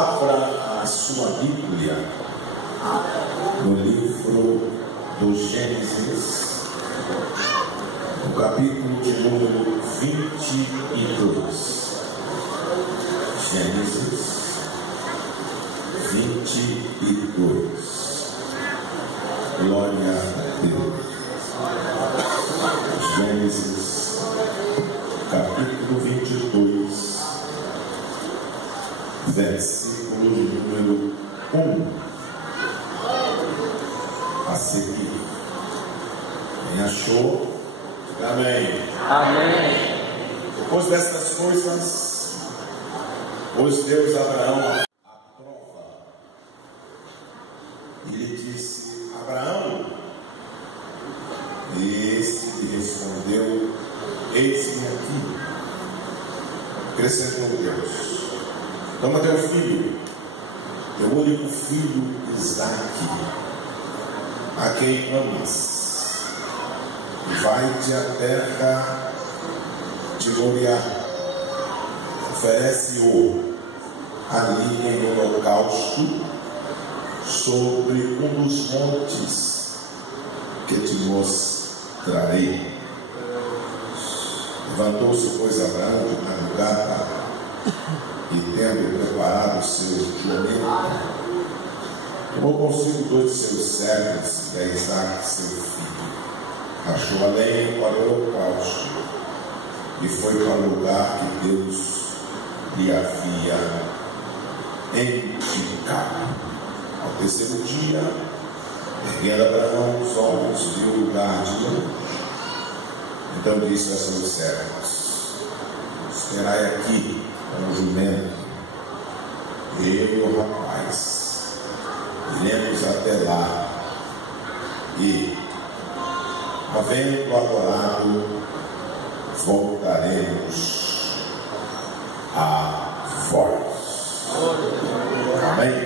Abra a sua Bíblia no livro do Gênesis, no capítulo de número 22. Gênesis 22. Glória a Deus. Gênesis capítulo 22, versículo de número 1 a seguir. Quem achou? Amém. Amém. Depois dessas coisas, pôs Deus a Abraão à prova e lhe disse: Abraão. E esse lhe respondeu: Eis-me aqui. Acrescentou Deus: Toma teu filho, teu único filho Isaque, a quem amas, e vai-te à terra de Moriá, oferece-o ali em holocausto sobre um dos montes que te mostrarei. Levantou-se, pois, Abraão de madrugada, e tendo preparado o seu jumento, tomou consigo 2 de seus servos e a Isaque seu filho, achou a lenha para o holocausto e foi para o lugar que Deus lhe havia indicado. Ao terceiro dia, erguendo Abraão os olhos, viu o lugar de longe. Então disse a seus servos: Esperai aqui com o jumento, eu e o rapaz iremos até lá, e, havendo adorado, voltaremos a vós. Amém?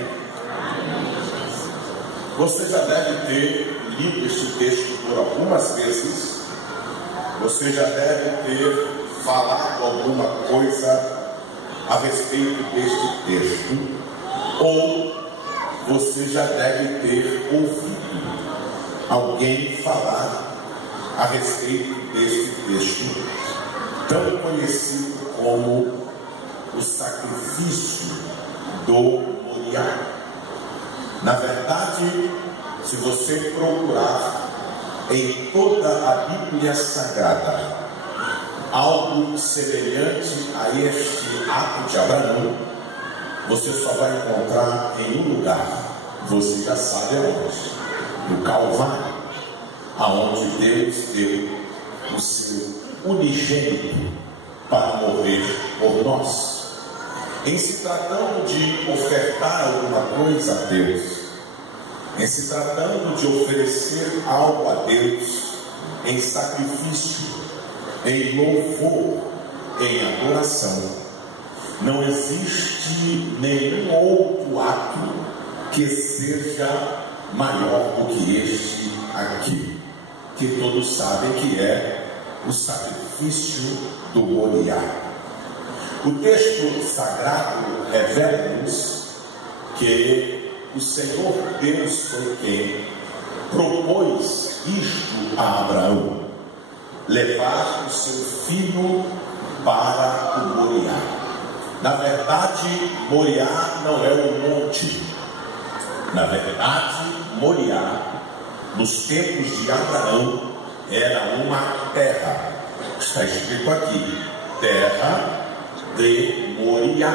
Você já deve ter lido este texto por algumas vezes. Você já deve ter falado alguma coisa a respeito deste texto, ou você já deve ter ouvido alguém falar a respeito deste texto, tão conhecido como o sacrifício do Moriá. Na verdade, se você procurar em toda a Bíblia Sagrada algo semelhante a este ato de Abraão, você só vai encontrar em um lugar, você já sabe aonde: no Calvário, aonde Deus deu o seu unigênito para morrer por nós. Em se tratando de ofertar alguma coisa a Deus, em se tratando de oferecer algo a Deus em sacrifício, em louvor, em adoração, não existe nenhum outro ato que seja maior do que este aqui, que todos sabem que é o sacrifício do Moriá. O texto sagrado revela-nos que o Senhor Deus foi quem propôs isto a Abraão: levar o seu filho para o Moriá. Na verdade, Moriá não é um monte. Na verdade, Moriá, nos tempos de Abraão, era uma terra. Está escrito aqui: terra de Moriá.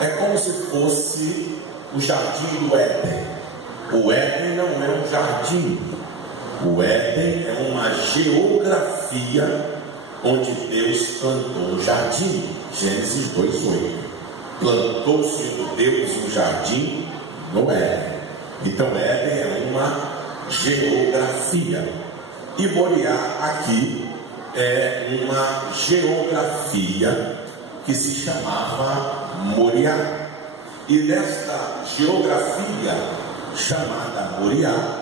É como se fosse o jardim do Éden. O Éden não é um jardim. O Éden é uma geografia onde Deus plantou um jardim. Gênesis 2:8. Plantou o Senhor Deus um jardim no Éden. Então Éden é uma geografia. E Moriá aqui é uma geografia que se chamava Moriá. E nesta geografia chamada Moriá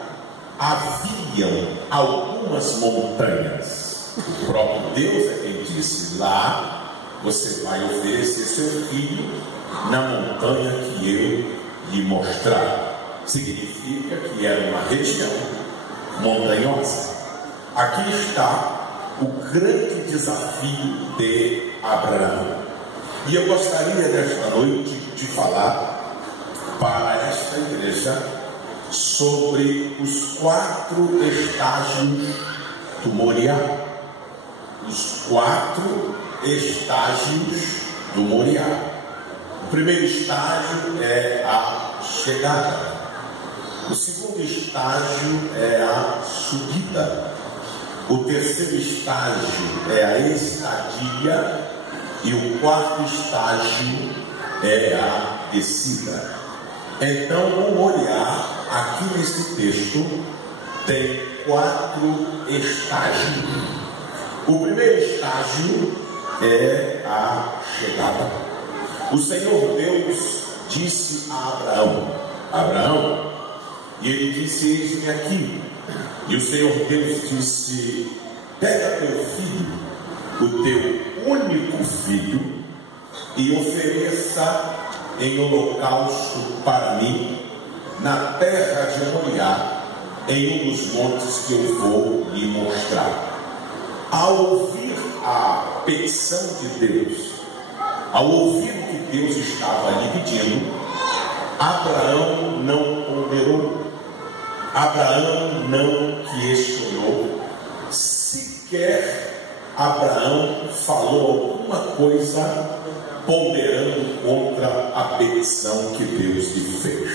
haviam algumas montanhas. O próprio Deus é quem disse: lá você vai oferecer seu filho na montanha que eu lhe mostrar. Significa que era uma região montanhosa. Aqui está o grande desafio de Abraão. E eu gostaria nesta noite de falar para esta igreja sobre os 4 estágios do Moriá. Os 4 estágios do Moriá. O primeiro estágio é a chegada. O segundo estágio é a subida. O terceiro estágio é a estadia. E o 4º estágio é a descida. Então, o Moriá, aqui nesse texto, tem 4 estágios. O primeiro estágio é a chegada. O Senhor Deus disse a Abraão: Abraão, e ele disse: eis-me aqui. E o Senhor Deus disse: pega teu filho, o teu único filho, e ofereça em holocausto para mim na terra de Moriá, em um dos montes que eu vou lhe mostrar. Ao ouvir a petição de Deus, ao ouvir o que Deus estava lhe pedindo, Abraão não ponderou, Abraão não questionou, sequer Abraão falou alguma coisa ponderando contra a petição que Deus lhe fez.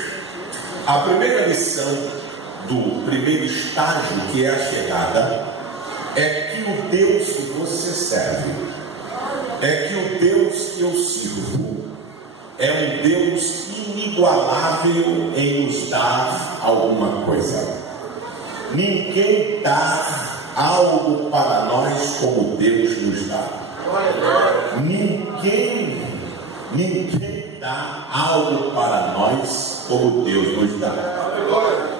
A primeira lição do primeiro estágio, que é a chegada, é que o Deus que você serve, é que o Deus que eu sirvo, é um Deus inigualável em nos dar alguma coisa. Ninguém dá algo para nós como Deus nos dá. Ninguém dá algo para nós como Deus nos dá.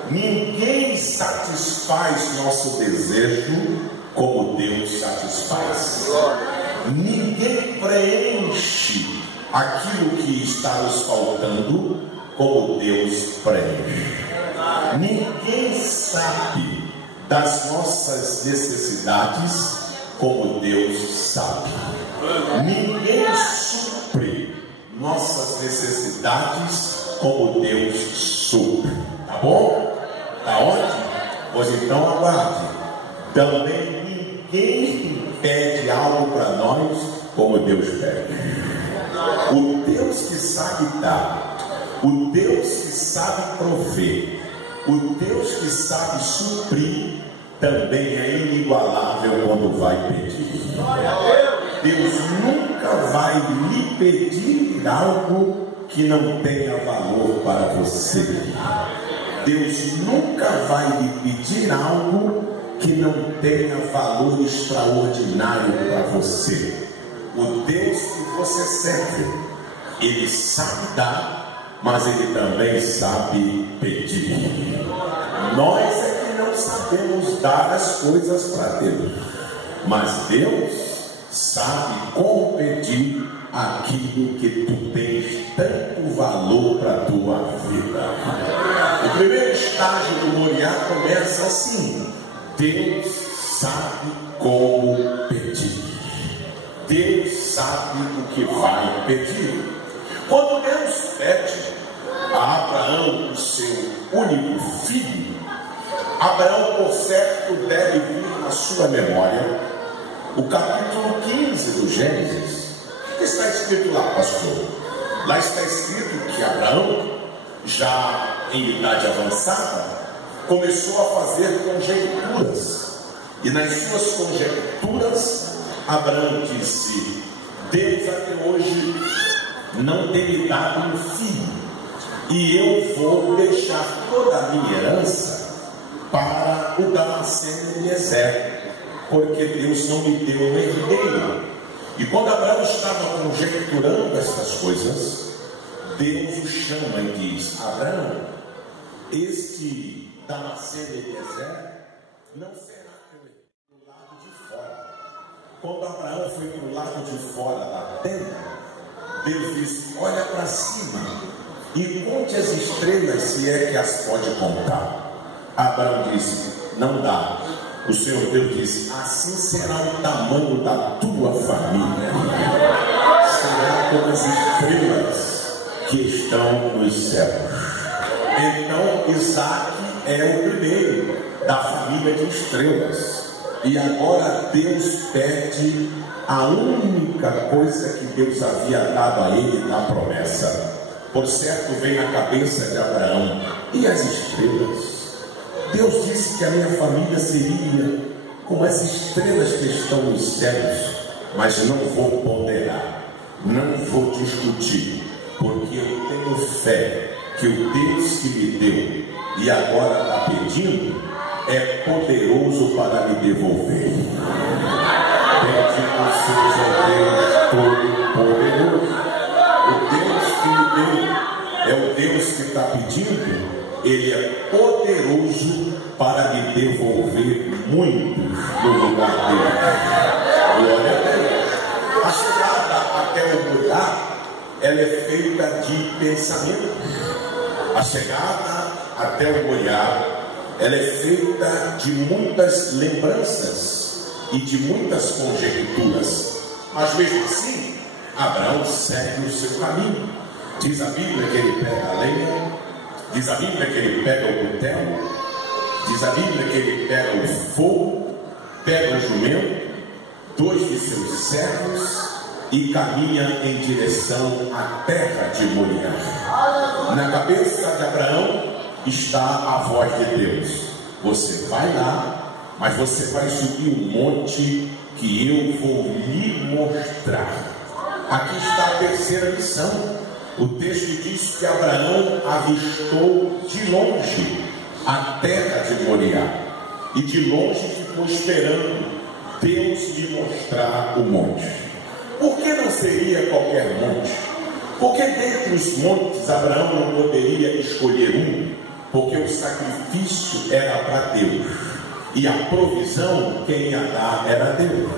Ninguém satisfaz nosso desejo como Deus satisfaz. Ninguém preenche aquilo que está nos faltando como Deus preenche. Ninguém sabe das nossas necessidades como Deus sabe. Ninguém supre nossas necessidades como Deus supre. Tá bom? Tá ótimo? Pois então aguarde. Também ninguém pede algo para nós como Deus pede. O Deus que sabe dar, o Deus que sabe prover, o Deus que sabe suprir, também é inigualável quando vai pedir. Deus nunca vai lhe pedir algo que não tenha valor para você. Deus nunca vai lhe pedir algo que não tenha valor extraordinário para você. O Deus que você serve, Ele sabe dar, mas Ele também sabe pedir. Nós é que não sabemos dar as coisas para Deus, mas Deus sabe como pedir aquilo que tu tens tanto valor para a tua vida. O primeiro estágio do Moriá começa assim: Deus sabe como pedir. Deus sabe o que vai pedir. Quando Deus pede a Abraão o seu único filho, Abraão, por certo, deve vir na sua memória o capítulo 15 do Gênesis. O que está escrito lá, pastor? Lá está escrito que Abraão, já em idade avançada, começou a fazer conjecturas. E nas suas conjecturas, Abraão disse: Deus até hoje não tem me dado um filho, e eu vou deixar toda a minha herança para o Damasceno Eliezer, porque Deus não me deu um herdeiro. E quando Abraão estava conjecturando estas coisas, Deus o chama e diz: Abraão, este Damasceno Eliezer não será do lado de fora. Quando Abraão foi para o lado de fora da tenda, Deus disse: olha para cima e conte as estrelas, se é que as pode contar. Abraão disse: não dá. O Senhor Deus disse: assim será o tamanho da tua família, será como as estrelas que estão nos céus. Então Isaac é o primeiro da família de estrelas. E agora Deus pede a única coisa que Deus havia dado a ele na promessa. Por certo, vem na cabeça de Abraão: e as estrelas? Deus disse que a minha família seria como as estrelas que estão nos céus, mas não vou ponderar, não vou discutir, porque eu tenho fé que o Deus que me deu e agora está pedindo é poderoso para me devolver. Bendito seja o Deus Todo-Poderoso. O Deus que me deu é o Deus que está pedindo. Ele é poderoso para me devolver muito no lugar dele. Glória a Deus. A chegada até o lugar, ela é feita de pensamento. A chegada até o olhar, ela é feita de muitas lembranças e de muitas conjecturas. Mas mesmo assim, Abraão segue o seu caminho. Diz a Bíblia que ele pega a lenha, diz a Bíblia que ele pega o cutelo, diz a Bíblia que ele pega o fogo, pega o jumento, 2 de seus servos e caminha em direção à terra de Moriá. Na cabeça de Abraão está a voz de Deus: você vai lá, mas você vai subir um monte que eu vou lhe mostrar. Aqui está a terceira lição. O texto diz que Abraão avistou de longe a terra de Moriá, e de longe ficou esperando Deus lhe mostrar o monte. Por que não seria qualquer monte? Porque dentre os montes Abraão não poderia escolher um, porque o sacrifício era para Deus e a provisão quem ia dar era Deus.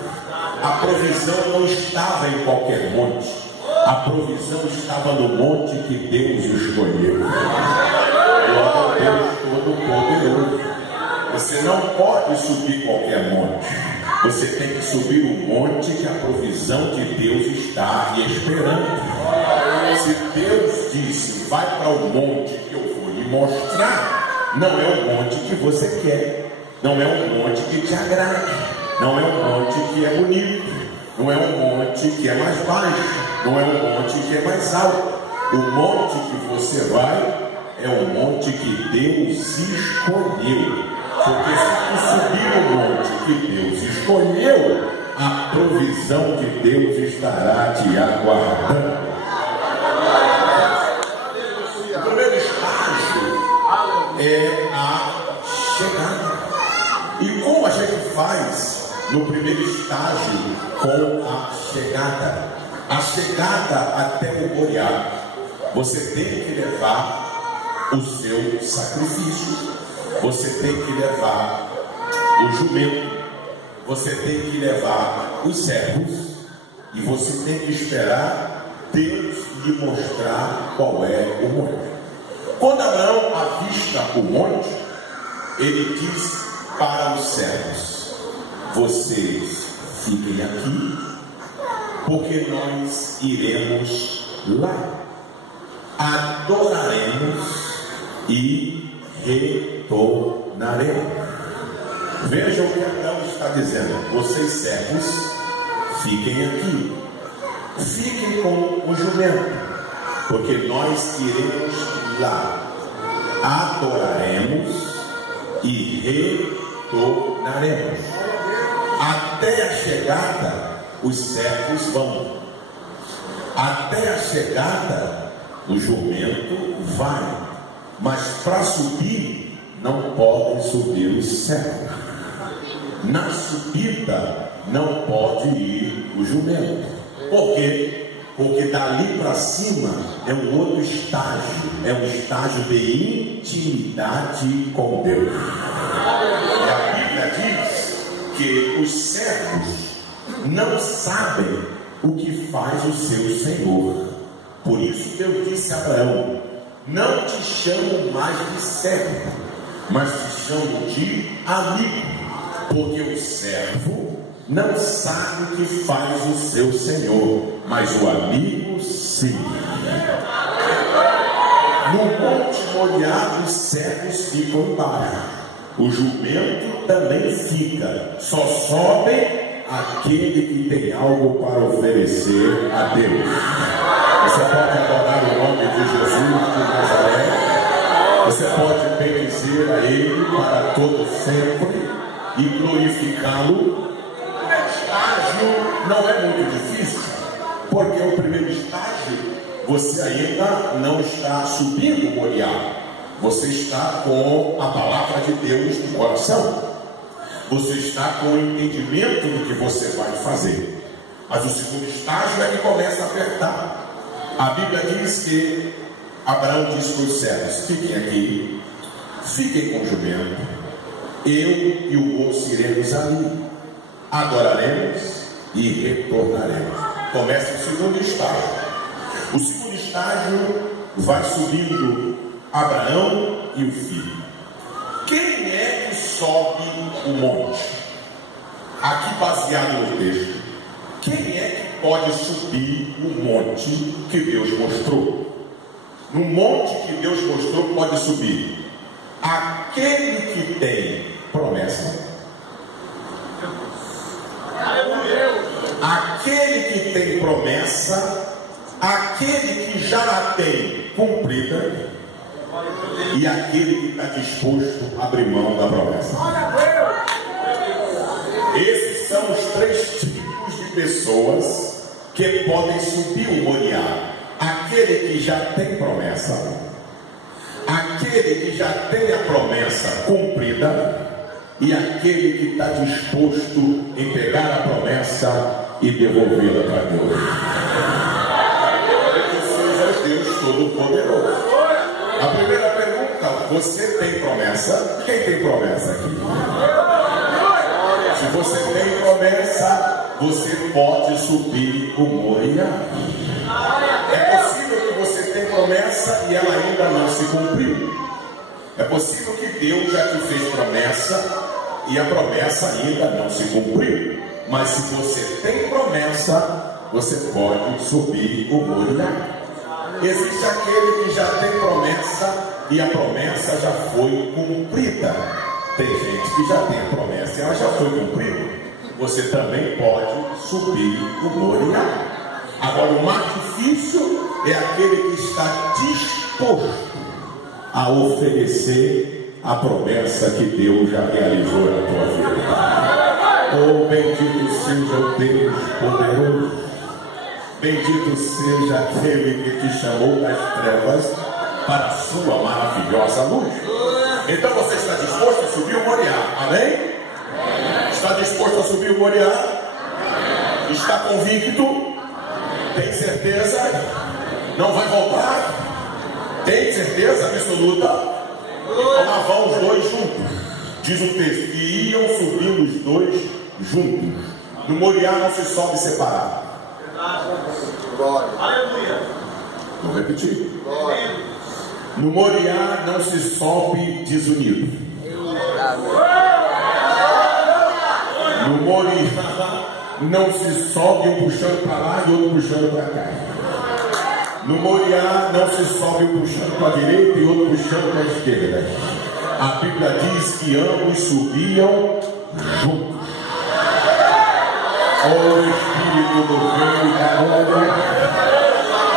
A provisão não estava em qualquer monte, a provisão estava no monte que Deus escolheu. Glória a Deus Todo-Poderoso. Você não pode subir qualquer monte, você tem que subir o monte que a provisão de Deus está lhe esperando. Se Deus disse: vai para o monte que eu vou lhe mostrar, não é o monte que você quer, não é um monte que te agrade, não é um monte que é bonito, não é um monte que é mais baixo, não é um monte que é mais alto. O monte que você vai é o monte que Deus escolheu. Porque se tu subir o monte que Deus escolheu, a provisão de Deus estará te aguardando. O primeiro estágio é a chegada. E como a gente faz no primeiro estágio com a chegada? A chegada até o Moriá, você tem que levar o seu sacrifício, você tem que levar o jumento, você tem que levar os servos, e você tem que esperar Deus lhe mostrar qual é o monte. Quando Abraão avista o monte, ele diz para os servos: vocês fiquem aqui, porque nós iremos lá, adoraremos e retornaremos. Vejam o que Abraão está dizendo: vocês servos, fiquem aqui, fiquem com o jumento, porque nós iremos lá, adoraremos e retornaremos. Até a chegada os servos vão, até a chegada o jumento vai, mas para subir não podem subir os servos. Na subida não pode ir o jumento. Por quê? Porque dali para cima é um outro estágio, é um estágio de intimidade com Deus. E a Bíblia diz que os servos não sabem o que faz o seu Senhor. Por isso Deus disse a Abraão: não te chamo mais de servo, mas te chamo de amigo, porque o servo não sabe o que faz o seu senhor, mas o amigo sim. No Monte Moriá os servos ficam embaixo, o jumento também fica, só sobem aquele que tem algo para oferecer a Deus. Você pode adorar o nome de Jesus de Nazaré, você pode bendizer a Ele para todo sempre e glorificá-lo. O primeiro estágio não é muito difícil, porque o primeiro estágio você ainda não está subindo o Moriá, você está com a palavra de Deus no coração, você está com o entendimento do que você vai fazer. Mas o segundo estágio é que começa a apertar. A Bíblia diz que Abraão disse para os servos: fiquem aqui, fiquem com o jumento, eu e o moço iremos ali, adoraremos e retornaremos. Começa o segundo estágio. O segundo estágio vai subindo Abraão e o filho. Quem é que sobe o monte? Aqui baseado no texto, quem é que pode subir o monte que Deus mostrou? No monte que Deus mostrou pode subir aquele que tem promessa, aquele que tem promessa, aquele que já a tem cumprida e aquele que está disposto a abrir mão da promessa. Esses são os três tipos de pessoas que podem subir o Moriá: aquele que já tem promessa, aquele que já tem a promessa cumprida e aquele que está disposto em pegar a promessa e devolvê-la para Deus. Que seja Deus Todo-Poderoso. A primeira pergunta: você tem promessa? Quem tem promessa aqui? Se você tem promessa, você pode subir o Moriá. É possível que você tenha promessa e ela ainda não se cumpriu. É possível que Deus já te fez promessa e a promessa ainda não se cumpriu. Mas se você tem promessa, você pode subir o Moriá. Existe aquele que já tem promessa e a promessa já foi cumprida. Tem gente que já tem a promessa e ela já foi cumprida. Você também pode subir o Moriá. Agora, o mais difícil é aquele que está disposto a oferecer a promessa que Deus já realizou na tua vida. Oh, bendito seja o Deus poderoso. Bendito seja aquele que te chamou das trevas para a sua maravilhosa luz. Então você está disposto a subir o Moriá? Amém? Está disposto a subir o Moriá? Está convicto? Tem certeza? Não vai voltar? Tem certeza absoluta? Então lá vão os dois juntos. Diz o texto: e iam subindo os dois juntos. No Moriá não se sobe separado. Aleluia. Vou repetir. No Moriá não se sobe desunido. No Moriá não se sobe um puxando para lá e outro puxando para cá. No Moriá não se sobe um puxando para a direita e outro puxando para a esquerda. A Bíblia diz que ambos subiam juntos. Oh, Espírito do Rei da Glória,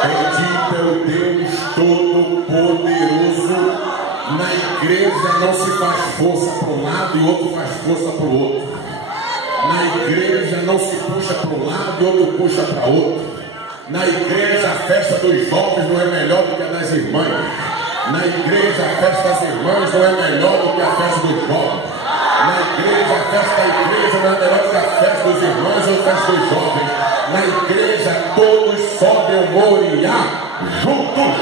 bendito é o Deus Todo-Poderoso. Na igreja não se faz força para um lado e outro faz força para o outro. Na igreja não se puxa para um lado e outro puxa para outro. Na igreja a festa dos jovens não é melhor do que a das irmãs. Na igreja a festa das irmãs não é melhor do que a festa dos jovens. Na igreja, a festa da igreja não é melhor que a festa dos irmãos ou a festa dos jovens. Na igreja, todos sobem o Moriá juntos.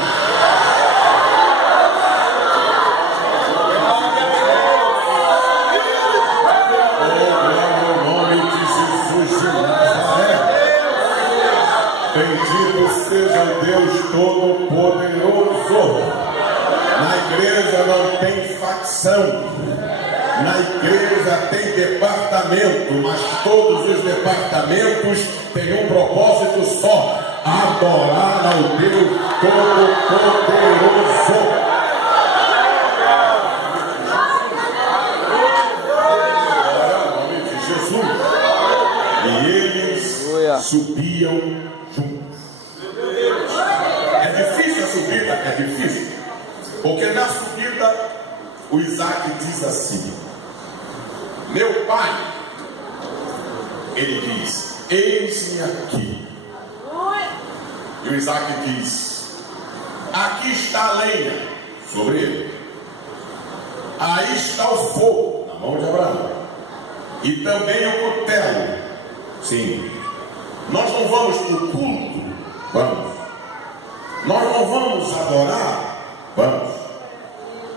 Oh, no nome de Jesus de Nazaré. Bendito seja o Deus igreja não tem facção. Na igreja tem departamento, mas todos os departamentos têm um propósito só: adorar ao Deus Todo-Poderoso. Subiam juntos. É difícil a subida? É difícil. Porque na subida o Isaac diz assim: meu pai, ele diz, eis-me aqui. E o Isaac diz: aqui está a lenha sobre ele, aí está o fogo na mão de Abraão, e também o cutelo. Sim. Nós não vamos para o culto? Vamos. Nós não vamos adorar? Vamos.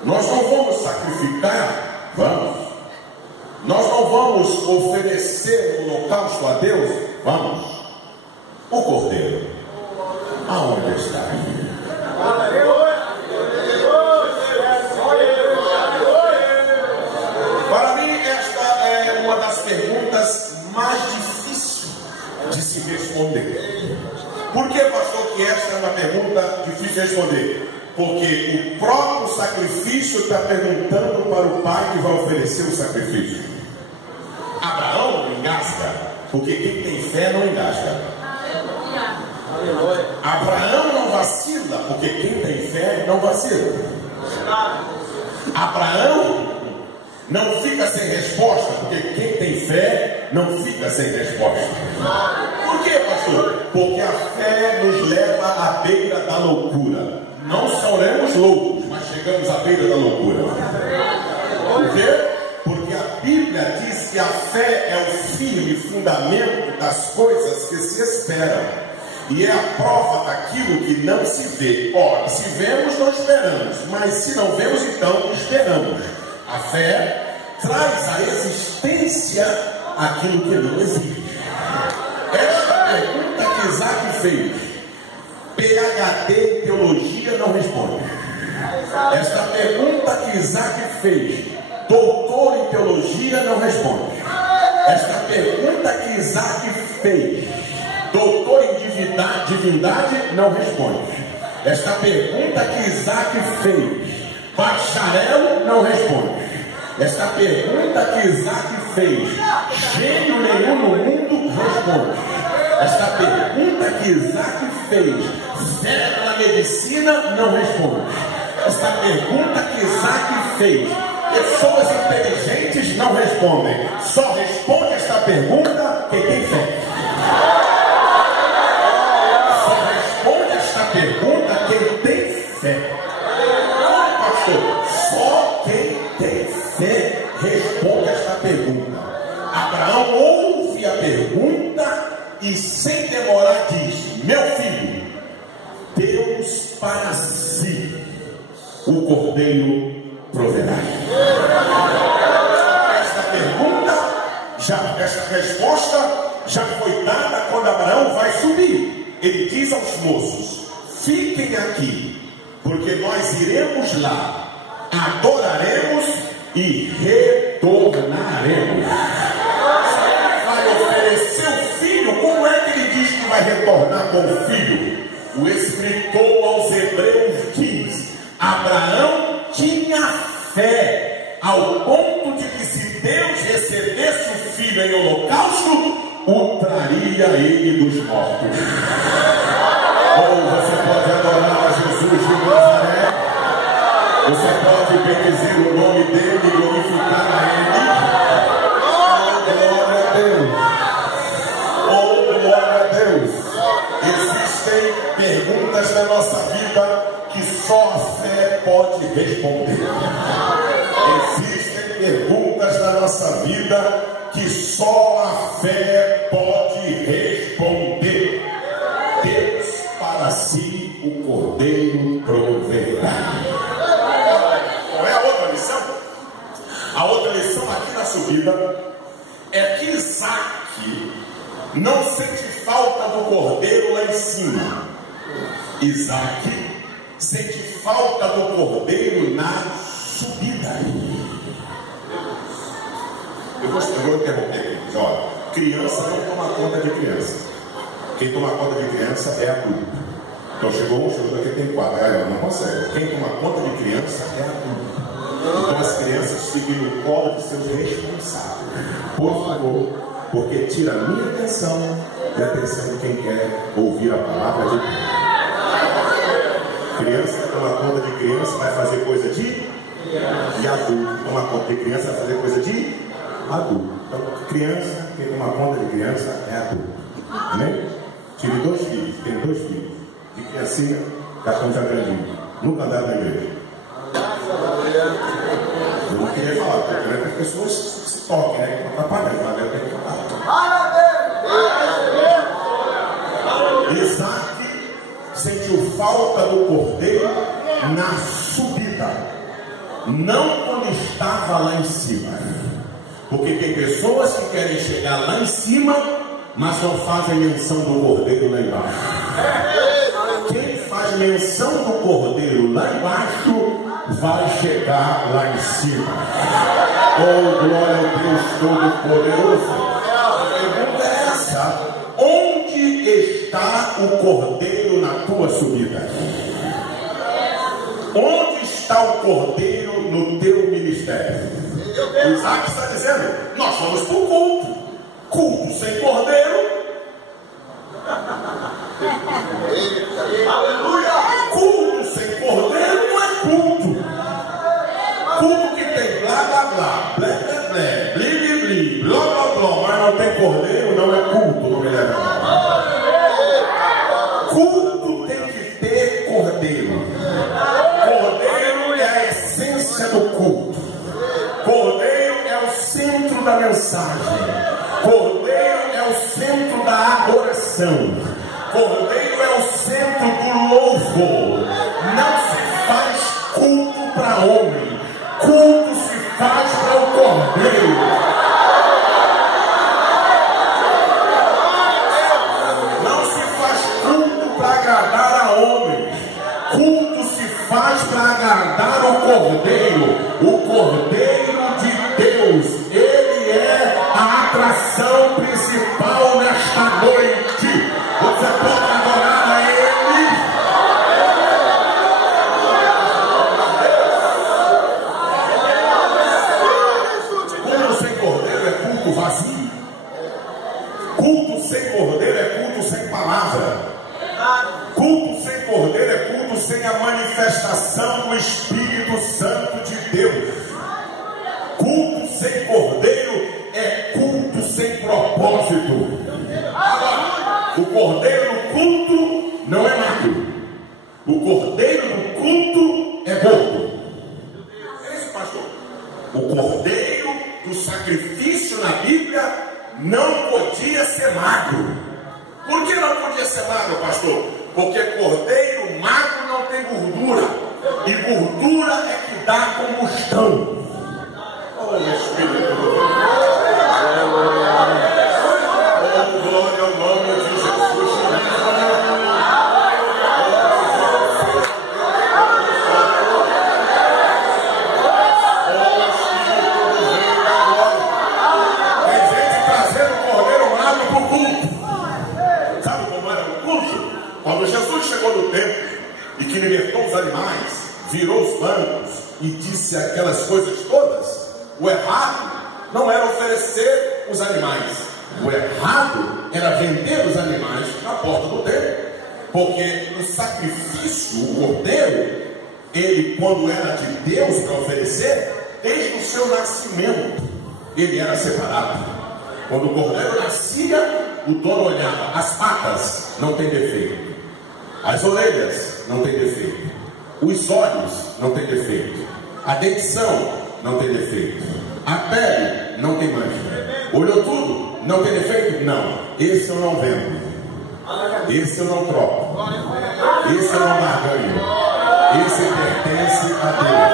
Nós não vamos sacrificar? Vamos. Nós não vamos oferecer um holocausto a Deus? Vamos. O cordeiro, aonde está? Para mim, esta é uma das perguntas mais difíceis de se responder. Por que, pastor, que esta é uma pergunta difícil de responder? Porque o próprio sacrifício está perguntando para o pai que vai oferecer o sacrifício. Abraão não engasga, porque quem tem fé não engasga. Abraão não vacila, porque quem tem fé não vacila. Abraão não fica sem resposta, porque quem tem fé não fica sem resposta. Por quê, pastor? Porque a fé nos leva à beira da loucura. Não seremos loucos, mas chegamos à beira da loucura. Por quê? Porque a Bíblia diz que a fé é o firme fundamento das coisas que se esperam, e é a prova daquilo que não se vê. Ora, se vemos, não esperamos, mas se não vemos, então esperamos. A fé traz à existência aquilo que não existe. Esta pergunta que Isaac fez, PhD em teologia não responde. Esta pergunta que Isaac fez, doutor em teologia não responde. Esta pergunta que Isaac fez, doutor em divindade não responde. Esta pergunta que Isaac fez, bacharel não responde. Esta pergunta que Isaac fez, gênio nenhum no mundo responde. Esta pergunta que Isaac fez, fé na medicina não responde. Esta pergunta que Isaac fez, pessoas inteligentes não respondem. Só responde esta pergunta quem tem fé. Só responde esta pergunta quem tem fé. Pastor, só quem tem fé responde esta pergunta. Abraão ouve a pergunta e sem demorar diz: meu filho, Deus para si o cordeiro proverá. Esta resposta já foi dada quando Abraão vai subir. Ele diz aos moços: fiquem aqui, porque nós iremos lá, adoraremos e retornaremos. Vai oferecer o filho. Como é que ele diz que vai retornar com o filho? O escritor aos Hebreus diz: Abraão tinha fé ao ponto de que, se Deus recebesse o filho em holocausto, o traria ele dos mortos. Ou você pode adorar a Jesus de Nazaré, você pode bendizer o nome dele e glorificar a ele. Oh, glória a Deus! Oh, glória a Deus! Existem perguntas na nossa vida que só a fé pode responder. Existem perguntas na nossa vida que só a fé pode responder. Deus para si o cordeiro proverá. Qual é a outra lição? A outra lição aqui na subida é que Isaac não sente falta do cordeiro lá em cima. Isaac sente falta do cordeiro cordeiro na subida. Eu vou interromper aqui. Olha, criança não toma conta de criança. Quem toma conta de criança é adulto. Então chegou aqui, tem 4. Não consegue. Quem toma conta de criança é adulto. Então as crianças ficam no colo de seus responsáveis. Por favor, porque tira a minha atenção e a atenção de quem quer ouvir a palavra de Deus. Criança que toma conta de criança vai fazer coisa de adulto. Quem toma conta de criança vai fazer coisa de adulto. Então, criança, quem toma conta de criança é adulto. Amém? Tive 2 filhos, tenho 2 filhos. De criancinha, já estão já grandinhos. Nunca andaram na igreja. Eu não queria falar, porque eu queria que as pessoas se toquem, né? Atrapalhando, mas eu tenho que falar. Isaac sentiu falta do cordeiro na subida, não quando estava lá em cima. Porque tem pessoas que querem chegar lá em cima, mas não fazem menção do cordeiro lá embaixo. Quem faz menção do cordeiro lá embaixo vai chegar lá em cima. Oh, glória a Deus Todo-Poderoso. A pergunta é essa: onde está o cordeiro na tua subida? Onde está o cordeiro no teu ministério? O Isaac está dizendo: nós vamos para o culto. Culto sem cordeiro. Aleluia! Culto sem cordeiro não é culto. Culto que tem blá blá blá, blé blé blé, bli bli bli, blá blá blá, mas não tem cordeiro, não é culto, não me leva mal. Culto tem que ter cordeiro. Cordeiro é a essência do culto. Cordeiro é o centro da mensagem. Cordeiro é o centro da adoração. Cordeiro é o centro do louvor. Não se faz culto para homem. Culto se faz para o cordeiro. Não se faz culto para agradar a homem. Culto se faz para agradar o cordeiro. O cordeiro de Deus, ele é a atração principal nesta noite. Você pode adorar a ele. Culto sem cordeiro é culto vazio. Culto sem cordeiro é culto sem palavra. Culto sem cordeiro é culto sem a manifestação do Espírito Santo de Deus. Culto sem cordeiro é culto sem propósito. Agora, o cordeiro do culto não é magro. O cordeiro do culto é gordo. É isso, pastor. O cordeiro do sacrifício na Bíblia não podia ser magro. Por que não podia ser magro, pastor? Porque cordeiro magro não tem gordura. E gordura é que dá combustão. Oh, Espírito. Glória ao nome de Jesus. Tem gente trazendo o cordeiro magro para o culto. Sabe como era o culto? Quando Jesus chegou no templo e que libertou os animais, virou os bancos e disse aquelas coisas todas, o errado não era oferecer os animais. O errado era vender os animais na porta do templo. Porque o sacrifício, o cordeiro, ele, quando era de Deus para oferecer, desde o seu nascimento, ele era separado. Quando o cordeiro nascia, o dono olhava: as patas não tem defeito, as orelhas não tem defeito, os olhos não tem defeito, a dentição não tem defeito, a pele não tem mancha. Olhou tudo? Não tem defeito? Não. Esse eu não vendo. Esse eu não troco. Esse eu não barganho. Esse pertence a Deus.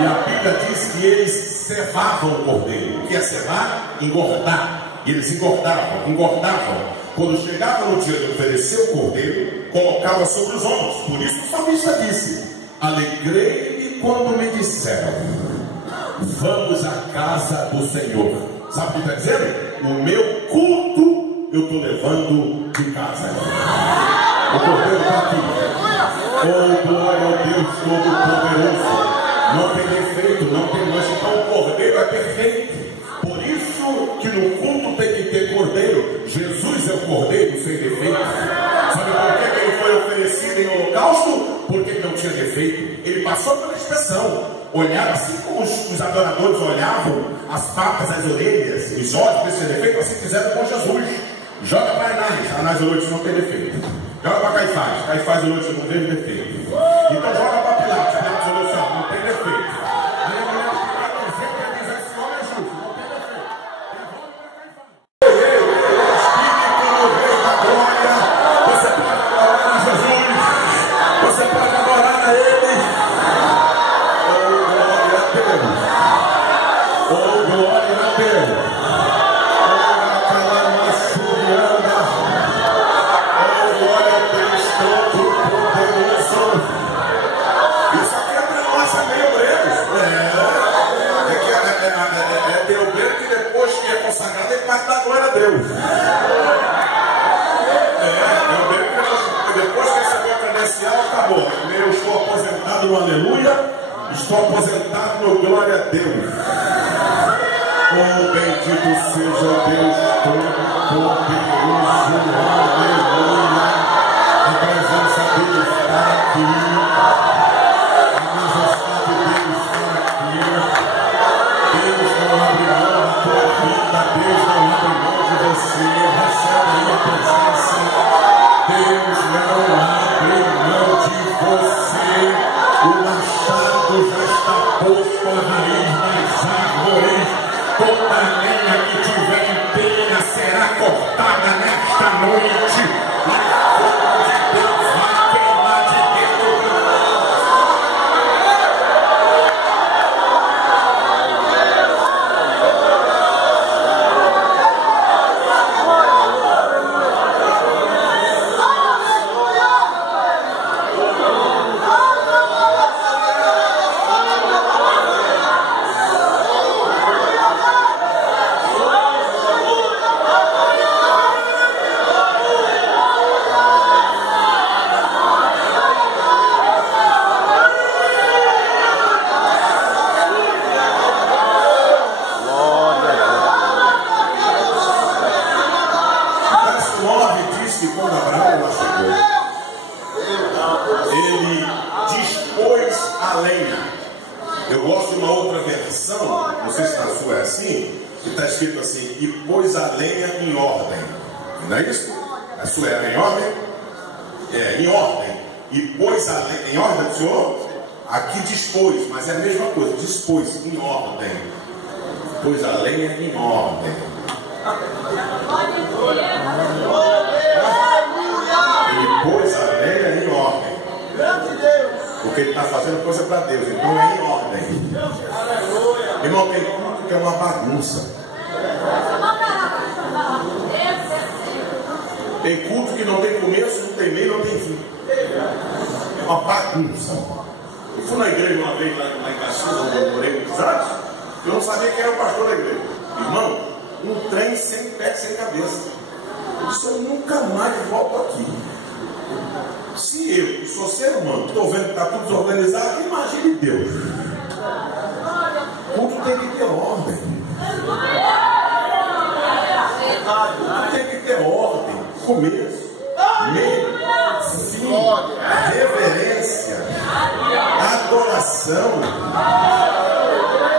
E a Bíblia diz que eles cevavam o cordeiro. O que é cevar? Engordar. E eles engordavam. Quando chegava no dia de oferecer o cordeiro, colocava sobre os ombros. Por isso o salmista disse: a alegrei-me quando me disseram: vamos à casa do Senhor. Sabe o que está dizendo? O meu culto eu estou levando de casa. O cordeiro está aqui. Oh, glória ao Deus Todo-Poderoso. Não tem defeito, não tem mancha. Então o cordeiro é perfeito. Por isso que no culto tem que ter cordeiro. Jesus é o cordeiro sem defeito. Sabe por que ele foi oferecido em holocausto? Porque ele não tinha defeito. Ele passou pela inspeção. Olhar assim como os adoradores olhavam as patas, as orelhas, os olhos desse defeito, assim fizeram com Jesus. Joga para Anás hoje não tem defeito. Joga para Caifás hoje não tem defeito. Então joga para Pilatos hoje não tem defeito. Estou aposentado, meu glória a Deus. Oh, bendito seja Deus Todo-Poderoso. Aleluia. A presença dele está aqui. A majestade dele está aqui. Deus não abre mão da tua vida. Deus não abre mão de você. Recebe aí a presença. Deus não abre mão de você. O machado já está posto à raiz das árvores. Toda lenha que tiver inteira será cortada nesta noite. E o fogo de Deus vai queimar de dentro. Eu gosto de uma outra versão, não sei se na sua é assim, que está escrito assim: e pôs a lenha em ordem. Não é isso? A sua é em ordem? É, em ordem. E pôs a lenha em ordem, senhor? Aqui dispôs, mas é a mesma coisa, dispôs em ordem. Pôs a lenha em ordem. Ele pôs a lenha em ordem. Porque ele está fazendo coisa para Deus, então é em ordem. Irmão, tem culto que é uma bagunça. Tem culto que não tem começo, não tem meio, não tem fim. É uma bagunça. Eu fui na igreja uma vez lá em Caxias, eu morei muitos anos, eu não sabia quem era o pastor da igreja. Irmão, um trem sem pé, sem cabeça. Isso eu nunca mais volto aqui. Se eu, que sou ser humano, estou vendo que está tudo desorganizado, imagine Deus. Tudo tem que ter ordem. Tudo tem que ter ordem. Começo, meio, fim, reverência, adoração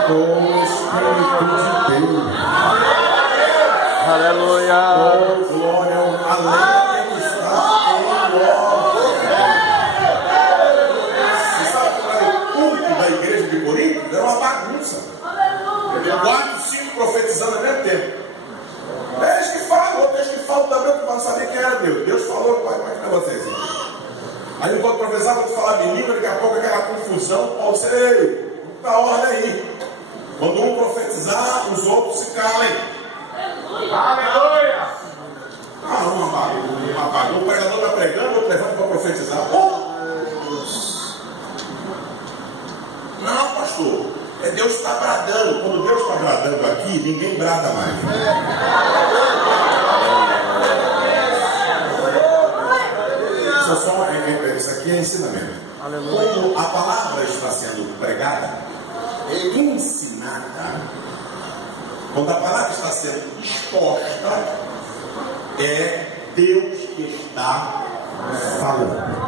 com o Espírito de Deus. Aleluia. Oh, glória ao Aleluia. Era uma bagunça. 4, 5 profetizando ao mesmo tempo. Deus que fala, outro Deus que fala também, que não sabia quem era Deus. Deus falou, pai, como é que é vocês? Aí enquanto profetizava, eu falava em língua, daqui a pouco aquela confusão, Paulo disse: ei, dá ordem aí. Quando um profetizar, os outros se calem. Aleluia! Ah, uma bagunça. O pregador está pregando, outro levanta para profetizar. Deus está bradando. Quando Deus está bradando aqui, ninguém brada mais. Isso aqui é ensinamento. Quando a palavra está sendo pregada, ensinada, quando a palavra está sendo exposta, é Deus que está falando.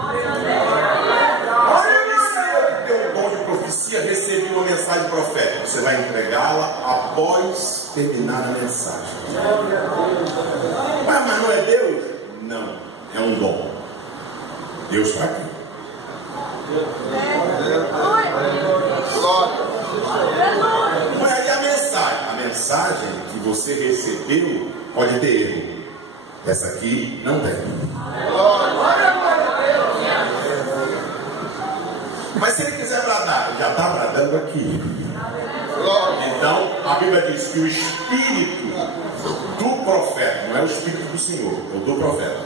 Recebi uma mensagem profética, você vai entregá-la após terminar a mensagem. Mas não é Deus? Não, é um dom. Deus está aqui. Mas e a mensagem? A mensagem que você recebeu pode ter erro. Essa aqui não tem. Mas se ele quiser bradar, ele já está bradando aqui. Então, a Bíblia diz que o espírito do profeta, não é o espírito do Senhor, é o do profeta.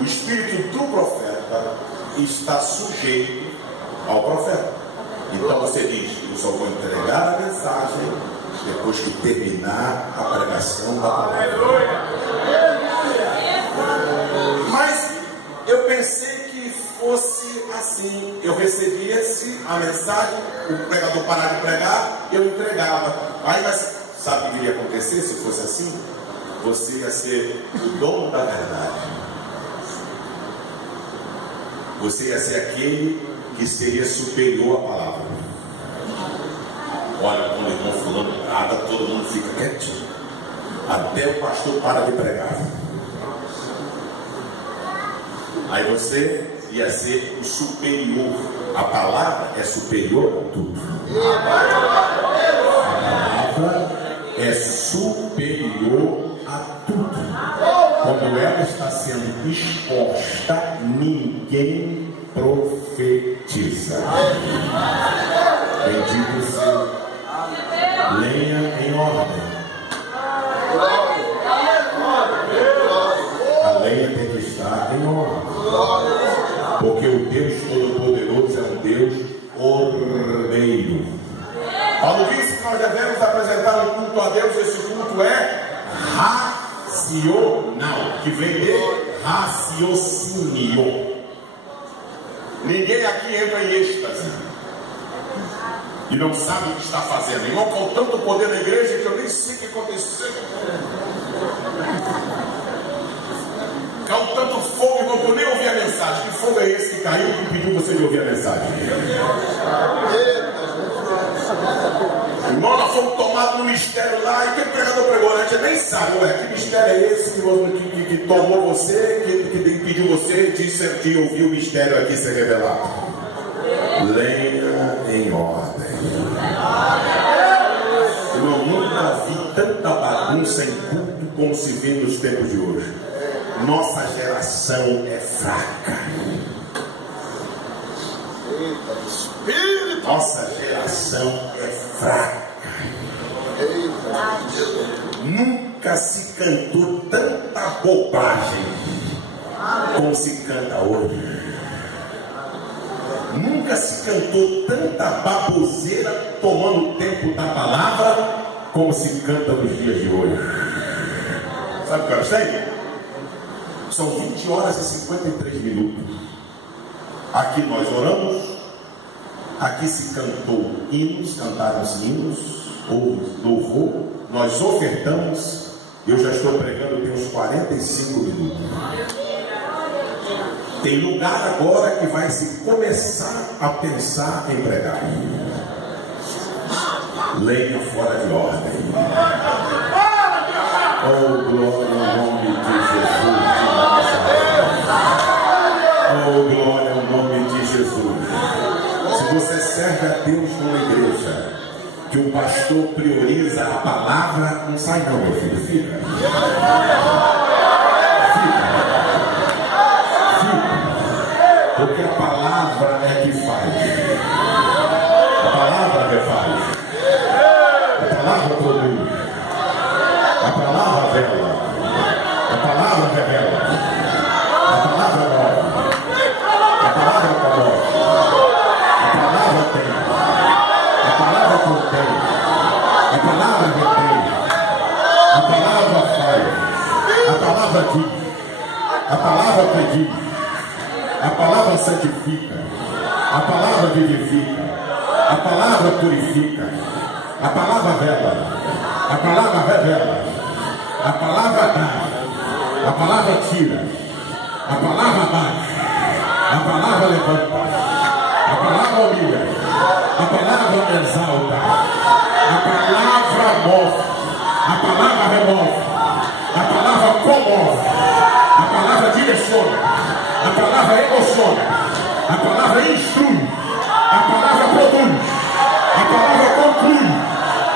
O espírito do profeta está sujeito ao profeta. Então você diz, eu só vou entregar a mensagem depois que terminar a pregação da palavra. Mas eu pensei que fosse assim. Eu recebesse a mensagem, o pregador parar de pregar, eu entregava. Aí, mas sabe o que iria acontecer se fosse assim? Você ia ser o dono da verdade. Você ia ser aquele que seria superior à palavra. Olha, quando o irmão fulano brada, todo mundo fica quietinho. Até o pastor para de pregar. Aí você ia ser o superior. A palavra é superior a tudo. A palavra é superior a tudo. Quando ela está sendo exposta, ninguém profetiza. Bendito seja. Leia em ordem. A lenha tem que estar em ordem. Porque o Deus Todo-Poderoso é um Deus ordeiro. Paulo disse que nós devemos apresentar um culto a Deus. Esse culto é racional, que vem de raciocínio. Ninguém aqui entra em êxtase e não sabe o que está fazendo. Irmão, com tanto poder na igreja que eu nem sei o que aconteceu. Caiu tanto fogo, irmão, que eu nem ouvi a mensagem. Que fogo é esse que caiu que pediu você de ouvir a mensagem? Irmão, nós fomos tomados no mistério lá. E que pregador pregou? A gente nem sabe, ué, que mistério é esse que tomou você, que pediu você de ouvir o mistério aqui ser revelado? Leia em ordem. Irmão, nunca vi tanta bagunça em culto como se vê nos tempos de hoje. Nossa geração é fraca. Nossa geração é fraca. Nunca se cantou tanta bobagem como se canta hoje. Nunca se cantou tanta baboseira tomando o tempo da palavra como se canta nos dias de hoje. Sabe o que eu sei? São 20 horas e 53 minutos. Aqui nós oramos. Aqui se cantou hinos, cantaram-se hinos, houve louvor. Nós ofertamos. Eu já estou pregando tem uns 45 minutos. Tem lugar agora que vai se começar a pensar em pregar. Lenha fora de ordem. Oh, glória ao nome de Jesus. Oh, glória ao nome de Jesus. Se você serve a Deus numa igreja que o pastor prioriza a palavra, não sai não, meu filho. Fica. Porque a palavra é que faz. A palavra que faz. A palavra produz. A palavra vela. A palavra revela. A palavra move. A palavra coloca. A palavra tem. A palavra palavra diz, a palavra prediz, a palavra santifica, a palavra vivifica, a palavra purifica, a palavra revela, a palavra dá, a palavra tira, a palavra bate, a palavra levanta, a palavra humilha, a palavra exalta, a palavra move, a palavra remove, a palavra comove, a palavra direciona, a palavra emociona, a palavra instrui, a palavra produz, a palavra conclui,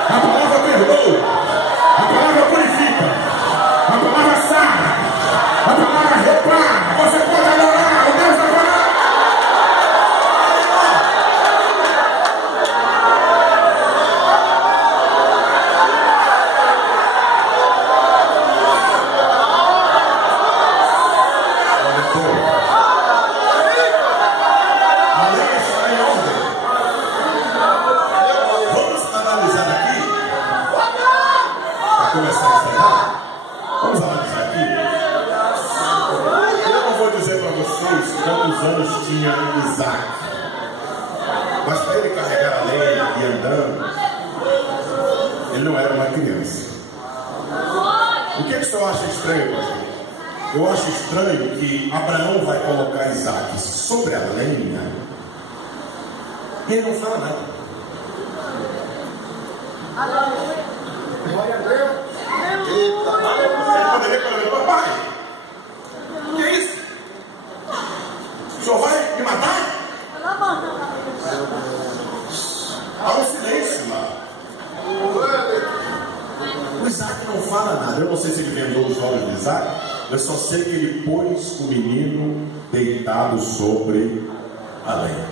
a palavra perdoa, a palavra purifica, a palavra sara, a palavra repara. Você pode adorar o Deus da palavra. Quantos anos tinha Isaac? Mas para ele carregar a lenha e andando, ele não era uma criança. O que o senhor acha estranho, pastor? Eu acho estranho que Abraão vai colocar Isaac sobre a lenha e ele não fala nada. Glória a Deus. Ele poderia falar, papai, o que é isso? O senhor vai me matar? Há um silêncio lá. O Isaac não fala nada. Eu não sei se ele vendou os olhos de Isaac. Eu só sei que ele pôs o menino deitado sobre a lenha.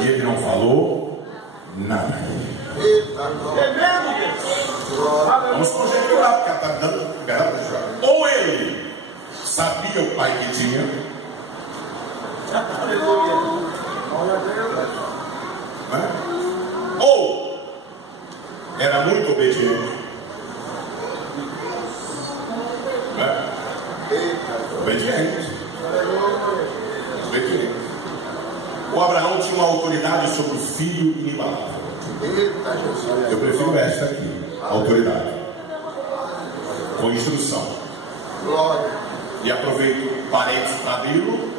E ele não falou nada. Vamos conjecturar, porque ela está dando garantia. Ou ele sabia o pai que tinha, ou era muito obediente, obediente. O Abraão tinha uma autoridade sobre o filho inabalável. Eu prefiro esta aqui, autoridade com instrução. E aproveito parênteses para abri-lo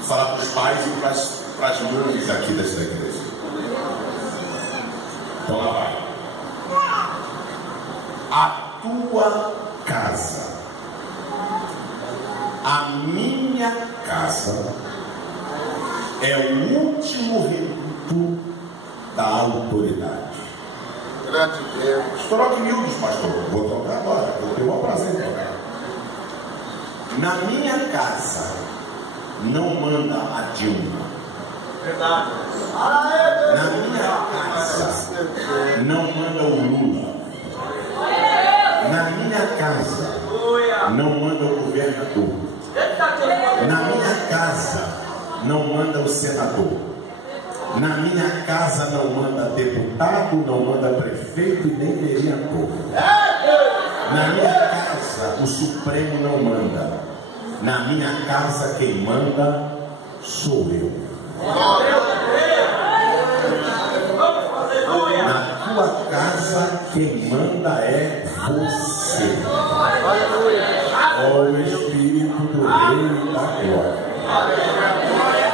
e falar para os pais e para as mães aqui desta igreja. Então lá vai. A tua casa, a minha casa, é o último reduto da autoridade. Grande Deus. Troque miúdos, pastor. Vou trocar agora. Eu tenho um prazer em trocar. Na minha casa não manda a Dilma. Verdade. Na minha casa não manda o Lula. Na minha casa não manda o governador. Na minha casa não manda o senador. Na minha casa não manda deputado, não manda prefeito e nem vereador. Na minha casa o Supremo não manda. Na minha casa quem manda sou eu. Na tua casa quem manda é você. Ó Espírito do Rei da Glória.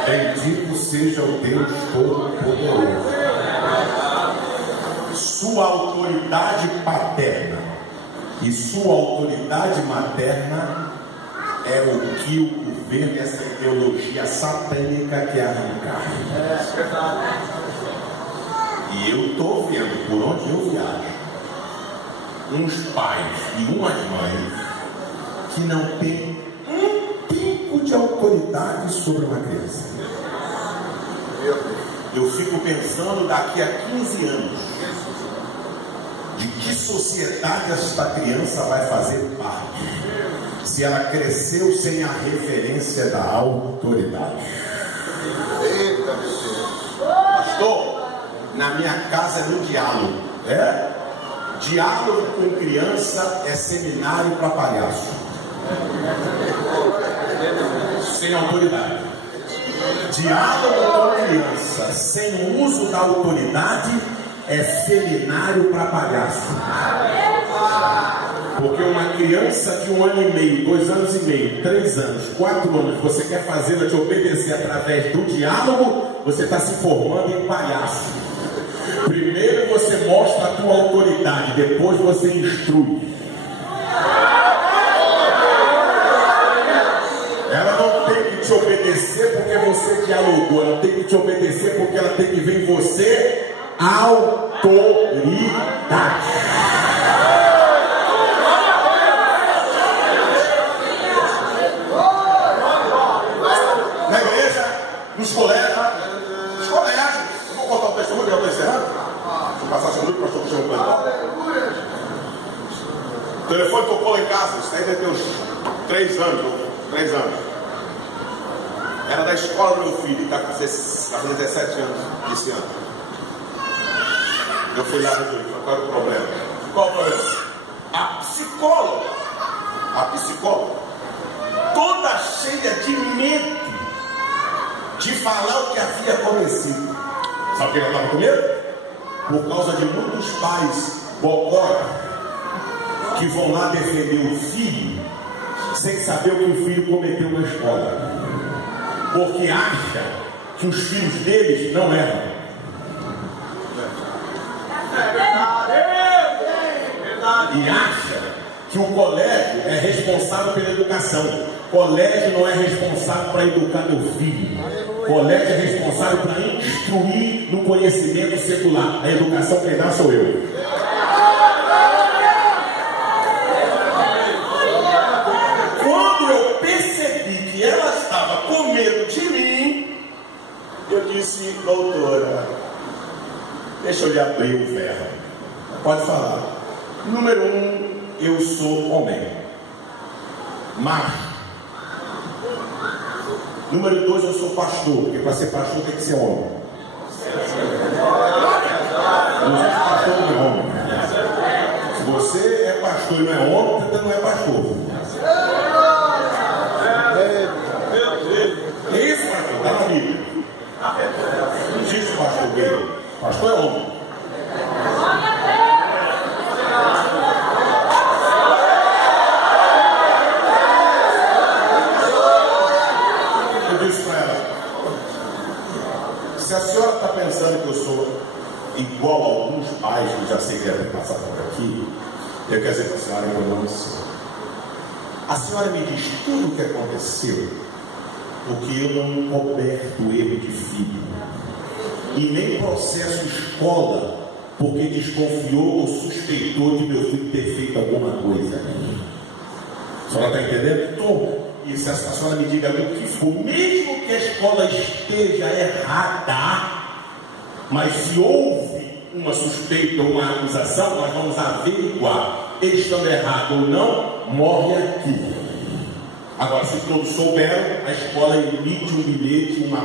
Bendito seja o Deus Todo-Poderoso. Sua autoridade paterna e sua autoridade materna é o que o governo, essa ideologia satânica quer arrancar. E eu estou vendo, por onde eu viajo, uns pais e umas mães que não têm um tipo de autoridade sobre uma criança. Eu fico pensando daqui a 15 anos de que sociedade esta criança vai fazer parte, se ela cresceu sem a referência da autoridade. Pastor, na minha casa é no diálogo. Diálogo com criança é seminário para palhaço. Sem autoridade. Diálogo com criança sem o uso da autoridade é seminário para palhaço. Porque uma criança de 1 ano e meio, 2 anos e meio, 3 anos, 4 anos, você quer fazê-la te obedecer através do diálogo, você está se formando em palhaço. Primeiro você mostra a tua autoridade, depois você instrui. Ela não tem que te obedecer porque você dialogou, ela tem que te obedecer porque ela tem que ver em você autoridade. Na igreja, nos colégios, eu vou contar um testemunho, já estou encerrando. Se passar essa noite, o pastor puxou o plano. O telefone tocou lá em casa, isso aí deve ter uns 3 anos. Era da escola do meu filho, que está com 17 anos esse ano. Eu fui lá resolver, qual era o problema? Qual o problema? A psicóloga, toda cheia de medo de falar o que havia acontecido. Sabe por que ela estava com medo? Por causa de muitos pais bocó que vão lá defender o filho sem saber o que o filho cometeu na escola, porque acha que os filhos deles não erram. E acha que o colégio é responsável pela educação. Colégio não é responsável para educar meu filho. Colégio é responsável para instruir no conhecimento secular. A educação quem dá sou eu. Eu disse, doutora, deixa eu lhe abrir o ferro. Pode falar. Número 1, eu sou homem, macho. Número 2, eu sou pastor, porque para ser pastor tem que ser homem. Não é pastor, não é homem. Se você é pastor e não é homem, você não é pastor. É isso, pastor, está na Bíblia. Não existe pastor gay. Pastor é homem. Eu disse para ela: se a senhora está pensando que eu sou igual a alguns pais que já sei que devem passar por aqui, eu quero dizer para a senhora que eu não sou. A senhora me diz tudo o que aconteceu, porque eu não coberto erro de filho, e nem processo escola, porque desconfiou ou suspeitou de meu filho ter feito alguma coisa. A senhora está entendendo? Então, e se a senhora me diga o que for, mesmo que a escola esteja errada, mas se houve uma suspeita ou uma acusação, nós vamos averiguar. Eles estão errados ou não, morre aqui. Agora, se todos souberam, a escola emite um bilhete, uma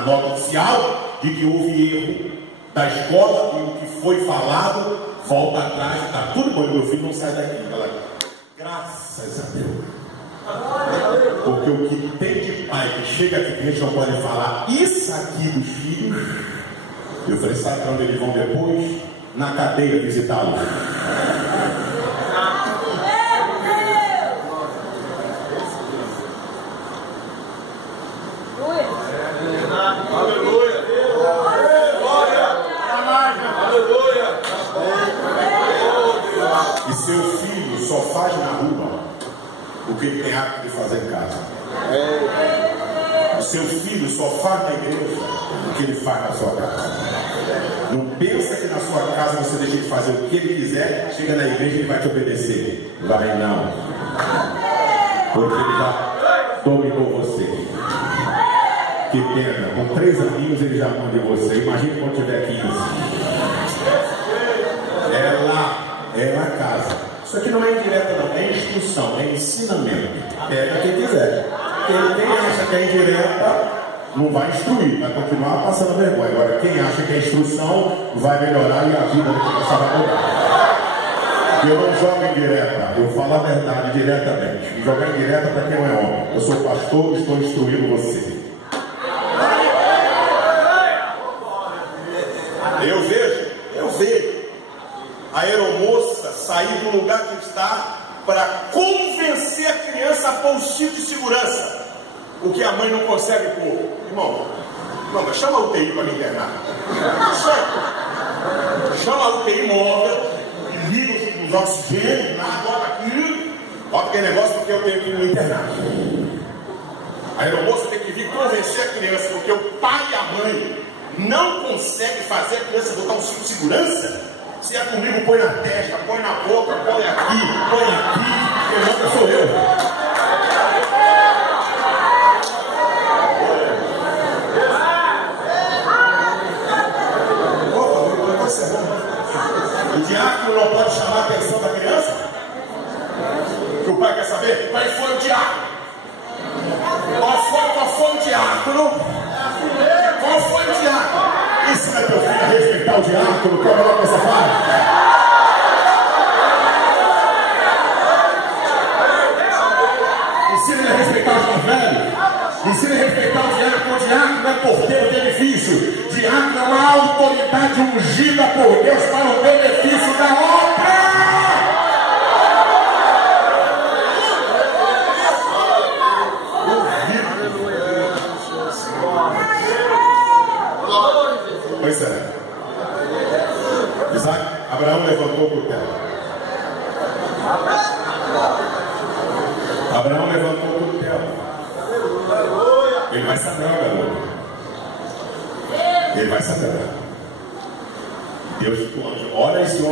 nota oficial de que houve erro da escola e o que foi falado volta atrás, está tudo bom, meu filho não sai daqui. Ela, graças a Deus. Porque o que tem de pai que chega aqui, que a gente não pode falar isso aqui dos filhos, eu falei, sabe para onde eles vão depois? Na cadeia visitá-los. E seu filho só faz na rua o que ele tem hábito de fazer em casa. O seu filho só faz na igreja o que ele faz na sua casa. Não pensa que na sua casa você deixa de fazer o que ele quiser, chega na igreja e ele vai te obedecer. Vai não. Porque ele já dominou você. Que pena, com 3 aninhos ele já manda de você. Imagina quando tiver 15. É na casa. Isso aqui não é indireta não, é instrução, é ensinamento. Pega quem quiser. Quem acha que é indireta não vai instruir, vai continuar passando vergonha. Agora quem acha que é instrução vai melhorar e a vida vai começar a mudar. Eu não jogo em direta, eu falo a verdade diretamente. Jogar em direta para quem não é homem. Eu sou pastor e estou instruindo você. Eu vejo a aeromoça sair do lugar que está para convencer a criança a pôr o cinto de segurança, o que a mãe não consegue pôr. Irmão, mas chama a UTI para me internar. Chama a UTI móvel, liga os oxigênios, bota aqui, bota aquele negócio porque eu tenho que me internar. A aeromoça tem que vir convencer a criança, porque o pai e a mãe não conseguem fazer a criança botar um cinto de segurança. Se é comigo, põe na testa, põe na boca, põe aqui, quem manda sou eu. O diácono não pode chamar a atenção da criança? Que o pai quer saber? Qual foi o diácono? Qual foi o diácono? Qual foi o diácono? Ensina teu filho a respeitar o diácono, que é o melhor que você faz. Ensina ele a respeitar os mais velhos. Ensina ele a respeitar o diácono. O diácono não é porteiro de edifício. Diácono é uma autoridade ungida por Deus para o benefício da obra. Pois é. Isaac, Abraão levantou o cutelo. Abraão levantou o cutelo. Ele vai sangrar, garoto. Ele vai sangrar. Deus, olha esse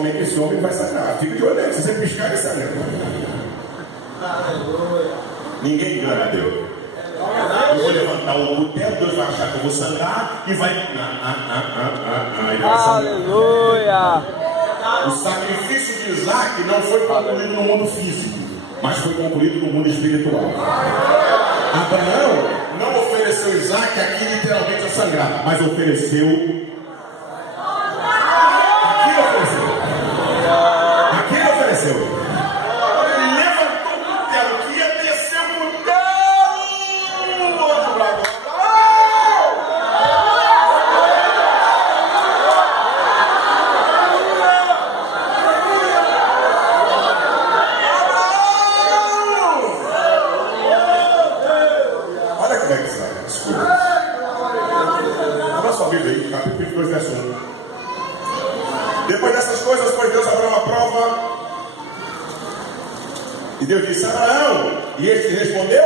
homem vai sangrar. Fica de olho nele. Se você piscar, ele sangra. Ninguém engana Deus. Eu vou levantar o cutelo, Deus vai achar que eu vou sangrar e vai. Aleluia! O sacrifício de Isaac não foi concluído no mundo físico, mas foi concluído no mundo espiritual. Abraão não ofereceu Isaac aqui literalmente a sangrar, mas ofereceu. Aqui ele ofereceu. Aqui ele ofereceu. Depois dessas coisas, foi Deus Abraão a prova. E Deus disse: Abraão. E este respondeu: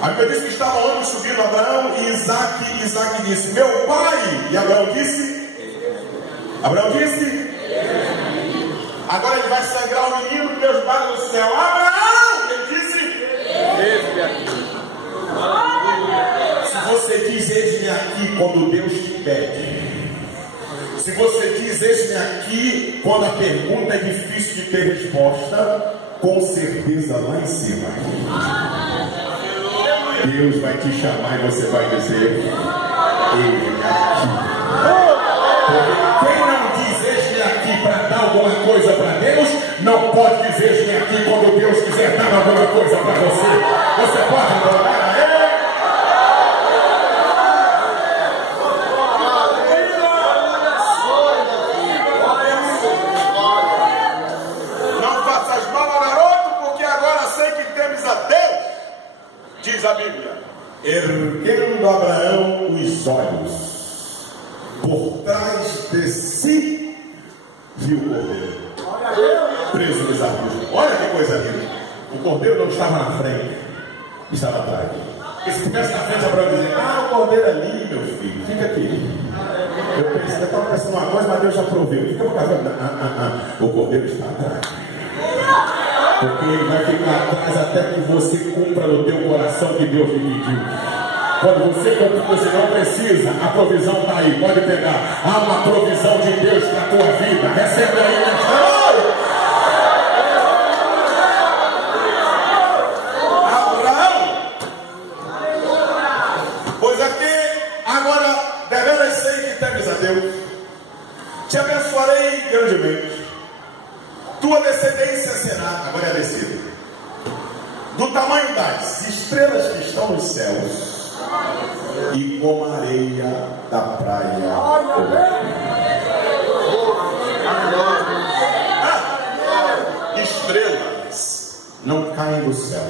A Bíblia diz que estavam ambos subindo, Abraão e Isaac disse: meu pai. E Abraão disse: agora ele vai sangrar o menino que Deus bate no céu. Abraão. Ele disse: eis-me aqui. Se você diz eis-me aqui quando Deus te pede, se você diz eis-me aqui quando a pergunta é difícil de ter resposta, com certeza lá em cima Deus vai te chamar e você vai dizer: eis-me aqui. Porque quem não diz eis-me aqui para dar alguma coisa para Deus, não pode dizer eis-me aqui quando Deus quiser dar alguma coisa para você. Você pode adorar a Ele? Diz a Bíblia: erguendo Abraão os olhos, por trás de si viu o cordeiro preso nos arbustos. Olha que coisa linda. O cordeiro não estava na frente, estava atrás. Porque se estivesse na frente, Abraão dizia: o cordeiro ali, meu filho, fica aqui. Eu estava pensando uma coisa, mas Deus já proveu. Fica por causa. O cordeiro está atrás. Porque ele vai ficar atrás até que você cumpra no teu coração que Deus lhe pediu. Quando você cumprir, você não precisa. A provisão está aí, pode pegar. Há uma provisão de Deus para a tua vida. Recebe aí, né? Abraão, pois aqui agora devemos ser que temes a Deus. te abençoarei grandemente, tua descendência será, agora é a descida, do tamanho das estrelas que estão nos céus e como a areia da praia. Estrelas não caem do céu.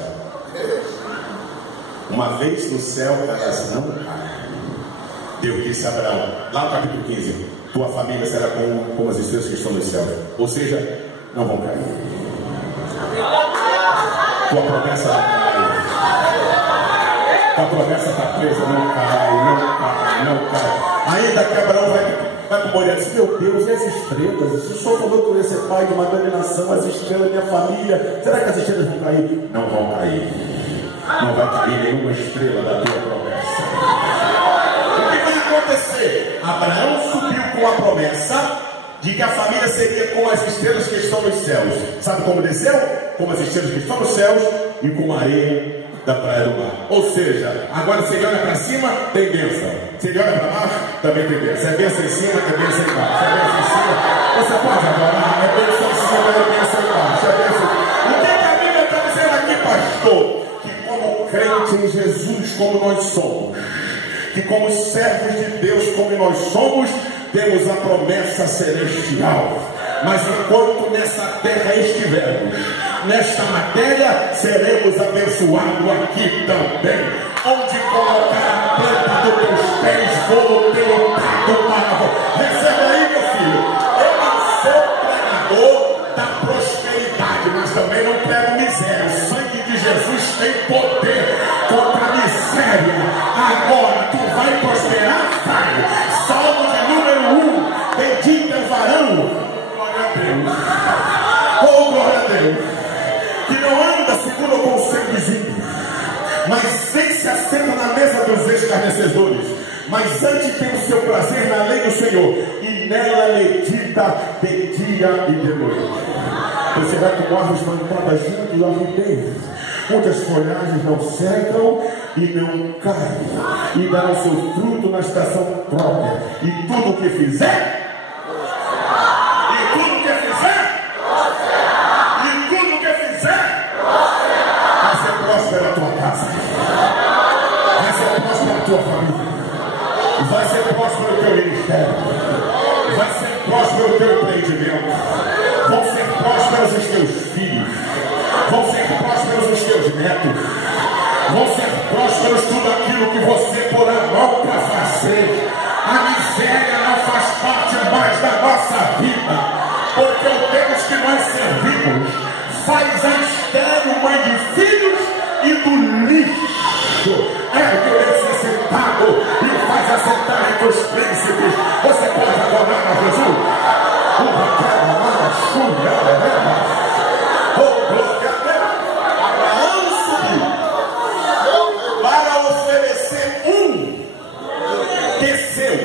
Uma vez no céu, elas não caem. Deus disse a Abraão, lá no capítulo 15, tua família será como as estrelas que estão no céu. Ou seja, não vão cair. Tua promessa não cai. Tua promessa está presa, não cai. Ainda que Abraão vai para Moisés e disse, meu Deus, e as estrelas? O Senhor falou que eu ia ser pai de uma grande nação, as estrelas da minha família, será que as estrelas vão cair? Não vão cair. Não vai cair nenhuma estrela da tua promessa. O que vai acontecer? Abraão subiu com a promessa de que a família seria como as estrelas que estão nos céus. Sabe como desceu? Como as estrelas que estão nos céus e como a areia da praia do mar. Ou seja, agora se ele olha para cima, tem bênção. Se ele olha para baixo, também tem bênção. É bênção em cima, é bênção embaixo. É bênção em cima, você pode adorar. É bênção em cima, é bênção embaixo. É bênção. O que a Bíblia está dizendo aqui, pastor? Que como crente em Jesus, como nós somos, que como servos de Deus, como nós somos, temos a promessa celestial. Mas enquanto nessa terra estivermos, nesta matéria, seremos abençoados aqui também. Onde colocar a planta dos teus pés, vou ter lutado para você. Receba aí, meu filho. Eu não sou pregador da prosperidade, mas também não prego miséria. O sangue de Jesus tem poder contra a miséria. Agora, tu vai prosperar? Vai. Salmo de número 1. Bendito é o varão. Oh, glória a Deus, que não anda segundo o conselho dos ímpios, mas nem se assenta na mesa dos escarnecedores, mas antes tem o seu prazer na lei do Senhor, e nela medita de dia e de noite. Você vai como árvores plantadas junto da videira, cujas folhagens não secam e não caem, e dará o seu fruto na estação própria, e tudo o que fizer, próspera a tua casa, vai ser próspera a tua família, vai ser próspero o teu ministério, vai ser próspero o teu empreendimento, vão ser prósperos os teus filhos, vão ser prósperos os teus netos, vão ser prósperos tudo aquilo que você pôr a mão para fazer. A miséria não faz parte mais da nossa vida, porque o Deus que nós servimos faz a estéril mãe de filhos e do lixo é o necessitado e faz assentar entre os príncipes. Você pode adorar a Jesus? Abraão subiu para oferecer desceu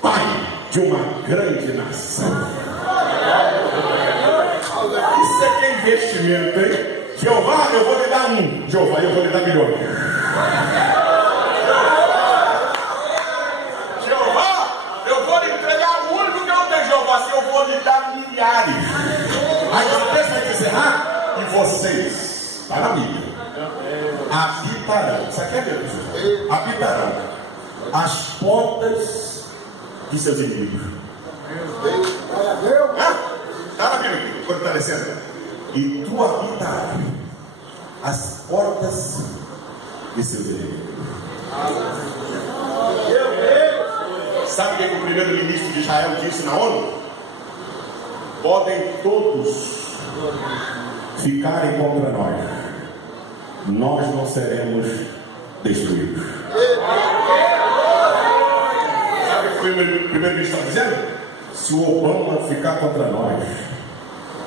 pai de uma grande nação. Isso é que é investimento, hein? Jeová, eu vou lhe dar Jeová, eu vou lhe dar milhões. Jeová, eu vou lhe entregar o único que eu tenho, Jeová, se eu vou lhe dar milhares. Aí depois vai dizer, e vocês, está na Bíblia, habitarão, isso aqui é Deus, habitarão as portas de seus inimigos. Está na Bíblia, quando está descendo. E tu habitarás as portas de seus inimigos. Sabe o que o primeiro-ministro de Israel disse na ONU? Podem todos ficarem contra nós não seremos destruídos. Sabe o que o primeiro-ministro está dizendo? Se o Obama ficar contra nós,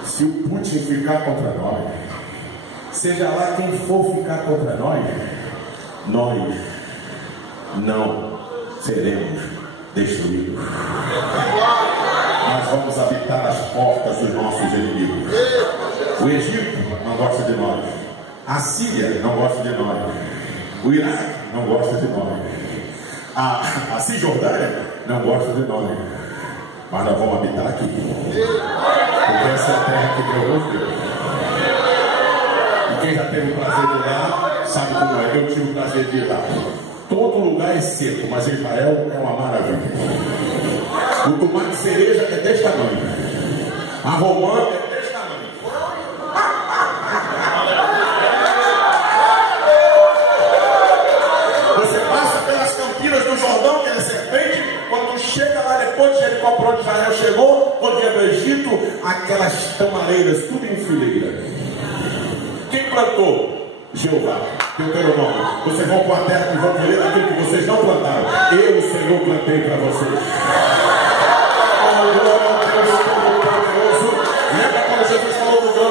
se o Putin ficar contra nós, seja lá quem for ficar contra nós não seremos destruídos. Nós vamos habitar as portas dos nossos inimigos. O Egito não gosta de nós, a Síria não gosta de nós, o Iraque não gosta de nós, a Cisjordânia não gosta de nós, Mas nós vamos habitar aqui. Porque essa é a terra que Deus nos deu. E quem já teve o prazer de ir lá, sabe como é. Eu tive o prazer de ir lá. Todo lugar é seco, mas Israel é uma maravilha. O tomate de cereja é desse tamanho. A romã é desse tamanho. Você passa pelas campinas do Jordão, que é serpente. Quando chega lá depois de Jericó, para onde Israel chegou, quando ia do Egito, aquelas tamareiras, tudo em fileira. Quem plantou? Jeová, Deuteronômio. Vocês vão para a terra e vão colher aquilo que vocês não plantaram. Eu, o Senhor, plantei para vocês. Oh, glória a Deus Todo-Poderoso. Lembra quando Jesus falou do grão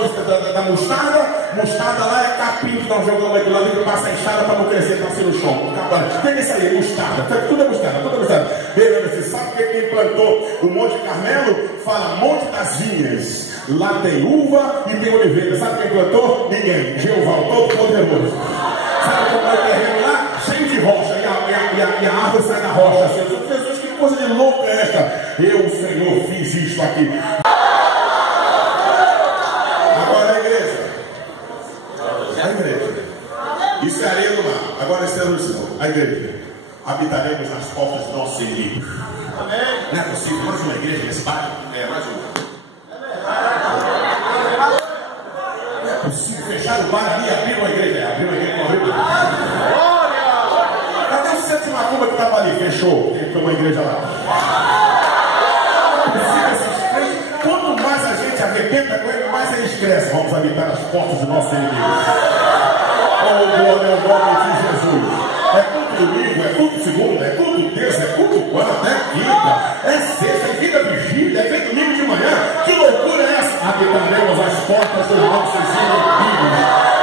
da mostarda? Mostarda lá é capim que nós jogamos aqui lá dentro, passa a enxada para não crescer, para ser no chão. Pega isso aí, mostarda. Tudo é mostarda, tudo é mostarda. Beleza, você sabe que quem plantou o Monte Carmelo? Fala Monte das Vinhas. Lá tem uva e tem oliveira. Sabe quem plantou? Ninguém. Jeová, o Todo-Poderoso. Sabe como é o terreno lá? Cheio de rocha. E a árvore sai da rocha. Assim. Jesus, que coisa de louca é esta? Eu, Senhor, fiz isso aqui. Agora a igreja. A igreja. Isso é areia do mar. Agora esse é o céu. A igreja. Habitaremos nas portas do nosso inimigo. Não é possível. Mais uma igreja nesse bairro? É, mais uma. Não é possível fechar o bar ali e abrir uma igreja. Abrir uma igreja, não abriu nada. Cadê o centro de macumba que estava ali? Fechou. Tem uma igreja lá. Não é possível esses crentes. Quanto mais a gente arrebenta com ele, mais eles crescem. Vamos habitar as portas do nosso inimigo. Oh, glória ao nome de Jesus. É culto domingo, é culto segundo, é culto terça, é culto quarta, é quinta, é sexta, é quinta vigília, é domingo de manhã. Que loucura é essa? Habitaremos as portas dos nossos inimigos.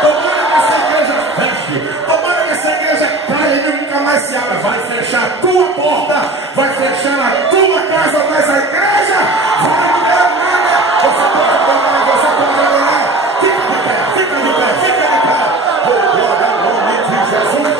Tomara que essa igreja feche, tomara que essa igreja caia e nunca mais se abra. Vai fechar a tua porta, vai fechar a tua casa, mas a igreja vai dar nada. Você pode adorar, você pode adorar. Fica de pé, fica de pé, fica de pé. Oh, glória ao nome de Jesus.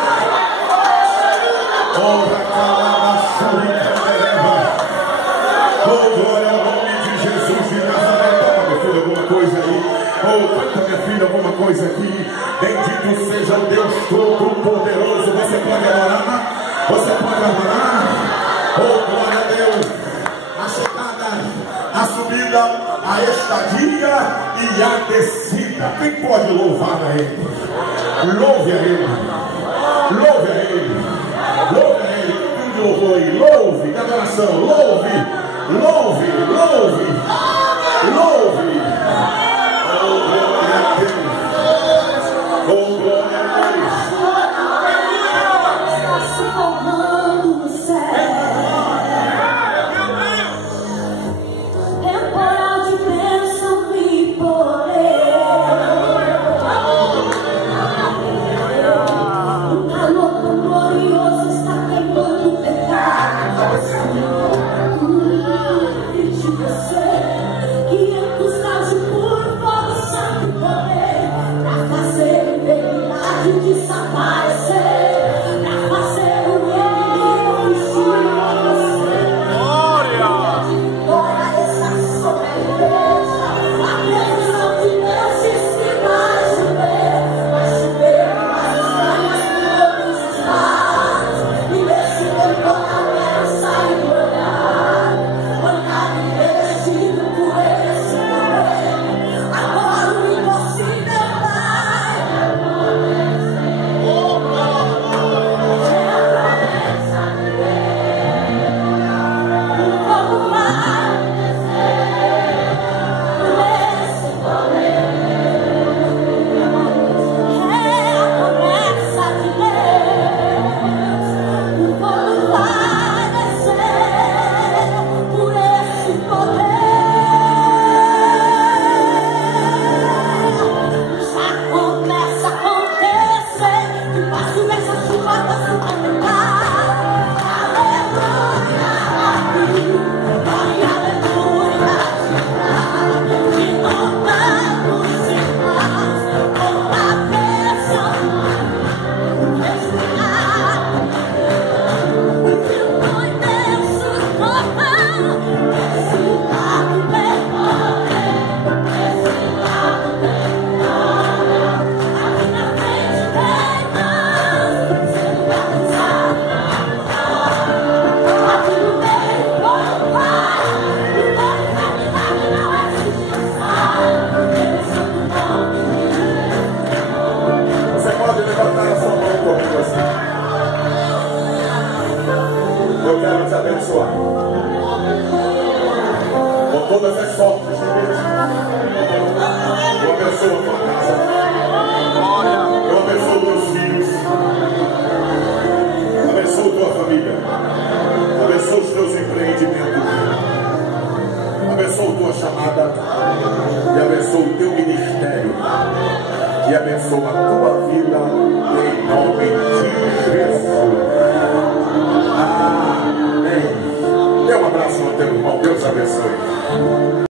Oh, glória ao nome de Jesus de Nazaré. Toma, meu filho, alguma coisa aí. Oh, canta, minha filha, alguma coisa aqui. Bendito seja o Deus Todo-Poderoso. Você pode adorar? Você pode adorar? Oh, glória a Deus. A chegada, a subida, a estadia e a descida. Quem pode louvar a Ele? Louve a Ele. Louve a Ele. Louve a Ele. Quem louvou aí? Louve. De adoração. Louve. Louve. Louve. Louve. Oh, glória a Deus. Oh, glória a Deus. Que abençoar. Com todas as sortes de Deus. Eu abençoo a tua casa. Eu abençoo teus filhos. Abençoo tua família. Abençoo os teus empreendimentos. Abençoo tua chamada. E abençoo o teu ministério. E abençoo a tua vida em nome de Jesus. Amém. Dê um abraço no teu irmão. Deus abençoe.